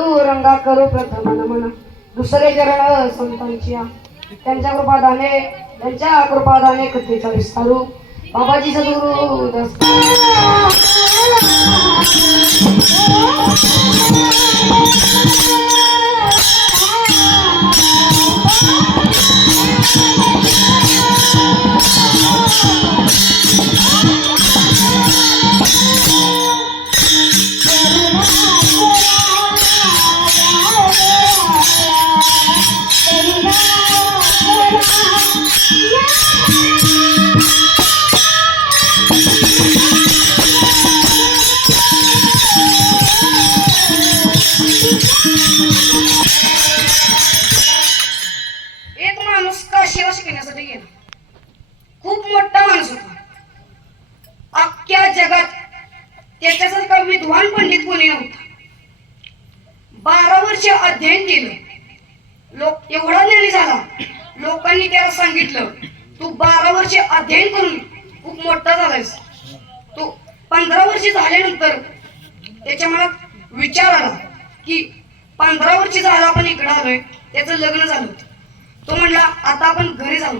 वंदा करू प्रथम नमन दुसरे चरण संतांची त्यांच्या कृपादाने त्यांच्या कृपादाने कथेचा विस्तारू. बाबाजी सद्गुरु माणूस शिकण्यासाठी गेला. खूप मोठा माणूस होता. अख्ख्या जगात त्याच्यासारखा विद्वान पंडित कोणी नव्हता. बारा वर्ष अध्ययन केलं. लोक एवढा निर्णय झाला. लोकांनी त्याला सांगितलं तू बारा वर्ष अध्ययन करून खूप मोठा झालायस. तू पंधरा वर्ष झाल्यानंतर त्याच्या मनात विचार आला की पंधरा वर्ष झाला आपण इकडं आलोय. त्याचं लग्न झालं होतं. तो म्हणला आता आपण घरी जाऊ.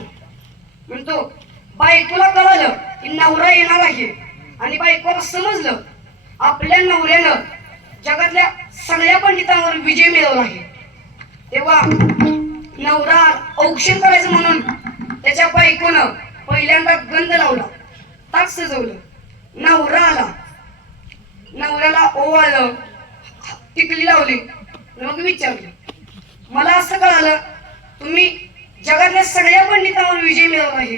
म्हणतो बायकोला कळालं की नवरा येणार आहे. आणि बायकोला समजलं. आपल्या नवऱ्यानं जगातल्या सगळ्या पंडितांवर विजय मिळवला आहे. तेव्हा नवरा औक्षण करायचं म्हणून त्याच्या बायकोनं पहिल्यांदा गंध लावला ताक सजवलं. नवरा आला. नवऱ्याला ओवाळलं टिकली लावली. मग विचारलं मला असं कळालं तुम्ही जगातल्या सगळ्या पंडितांवर विजय मिळवला पाहिजे.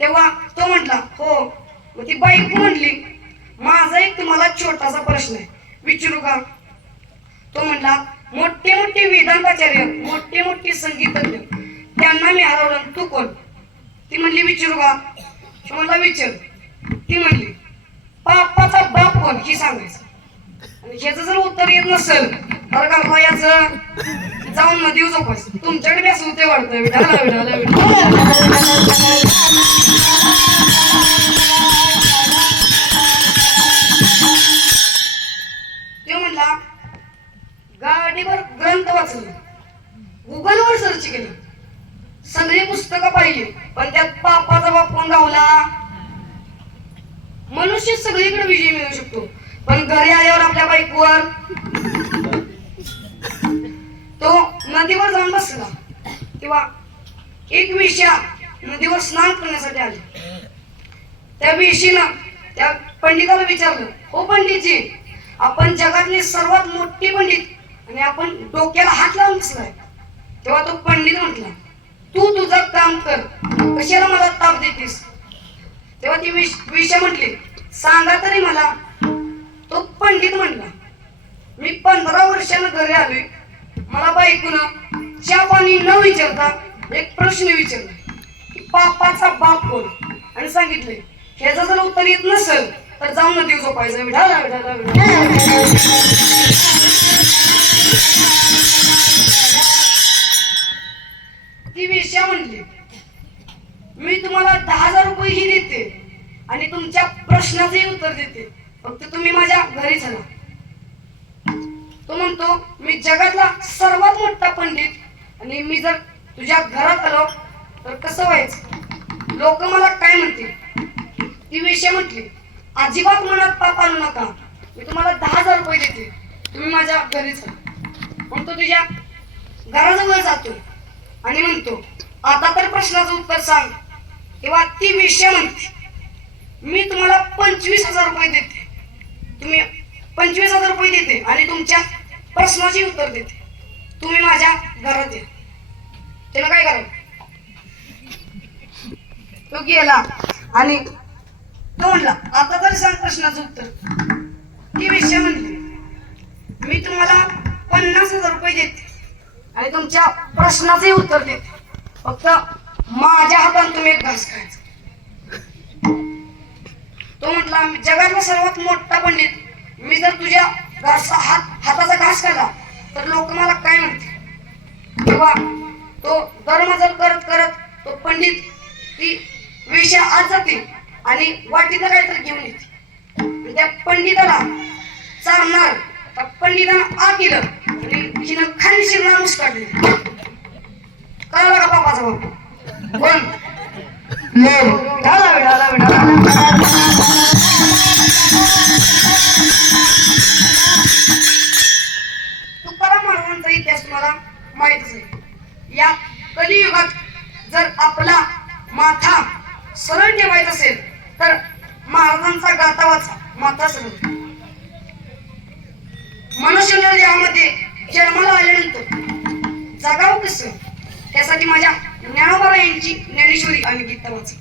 तेव्हा तो म्हटला हो. ती बाईक म्हटली माझा एक तुम्हाला छोटासा प्रश्न आहे. विचारू का? तो म्हटला मोठे मोठे वेदांताचार्य मोठे मोठे संगीतज्ञ त्यांना मी हरवलं. तू कोण? ती म्हणली विचारू का? मला विचार. ती म्हणली बापाचा बाप कोण? ही सांगायचं. आणि ह्याचं जर उत्तर येत नसेल तर का याचं. जाऊन नदी झोपास तुमच्याकडे बी सुते वाढतोय. विठाला विठाला ते म्हणला गाडीवर ग्रंथ वाचले गुगलवर सर्च केलं. सगळी पुस्तकं पाहिली. पण त्यात पापाचा बाप कोण गावला मनुष्य सगळीकडे विजय मिळू शकतो. पण घरी आल्यावर आपल्या बाईकवर नदीवर जाऊन बसला. तेव्हा एक वेश्या नदीवर स्नान करण्यासाठी आले. त्या वेशीनं त्या पंडिताला विचारलं हो पंडितजी आपण जगातले सर्वात मोठी पंडित आणि आपण डोक्याला हात लावून बसलाय. तेव्हा तो पंडित म्हटला तू तुझं काम कर कशाला मला ताप देतेस? तेव्हा ती विष विषय म्हटली सांगा तरी मला. तो पंडित म्हटला मी पंधरा वर्षानं घरी आलोय मला बायकोनं चहा पाणी न विचारता एक प्रश्न विचारला. की पापाचा बाप कोण? आणि सांगितले ह्याचं जर उत्तर येत नसेल तर जाऊन नदी झोपायचं. विढाला विढाला विढाला ती वेश्या म्हणली मी तुम्हाला दहा हजार रुपयेही देते आणि तुमच्या प्रश्नाचंही उत्तर देते. फक्त तुम्ही माझ्या घरी चला तो म्हणतो मी जगातला सर्वात मोठा पंडित आणि मी जर तुझ्या घरात आलो तर कसं व्हायचं? लोक मला काय म्हणतील? ती विषय म्हटली अजिबात मनात पाप आणू नका. मी तुम्हाला दहा हजार रुपये देते. तुम्ही माझ्या घरी म्हणतो तो तुझ्या घराजवळ जातो. आणि म्हणतो आता तर प्रश्नाचं उत्तर सांग. तेव्हा ती विषय म्हणते मी तुम्हाला पंचवीस हजार रुपये देते. तुम्ही पंचवीस हजार रुपये देते आणि तुमच्या प्रश्नाचे उत्तर देते. तुम्ही माझ्या घरात या. त्याला काय करावं तो गेला आणि तो म्हणला आता तरी सांग प्रश्नाचं उत्तर. ती विषय म्हणते मी तुम्हाला पन्नास हजार रुपये देते आणि तुमच्या प्रश्नाचे उत्तर देते. फक्त माझ्या हातात तुम्ही एक घास खायचा. तो म्हटला जगातला सर्वात मोठा पंडित मी जर तुझ्या हात हाताचा घास केला तर लोक मला काय म्हणते तेव्हा तो धर्म जर करत करत तो पंडित ती वेश्या आत जाते आणि वाटीला काहीतरी घेऊन येते. त्या पंडिताला चालणार त्या पंडितानं आ केलं आणि हिनं खानशीर माणूस काढले कळलं का बापाचा बाप बोल. ढाला ढाला ढाला महाराजांचा इतिहास तुम्हाला माहितच आहे? या कलियुगात जर आपला माथा सरळ ठेवायचा असेल तर महाराजांचा गाता वाचा माथा सरळ. मनुष्य यामध्ये जन्माला आल्यानंतर जगाव कसं? त्यासाठी माझ्या ज्ञानोबा यांची ज्ञानेश्वरी आणि गीता वाचा.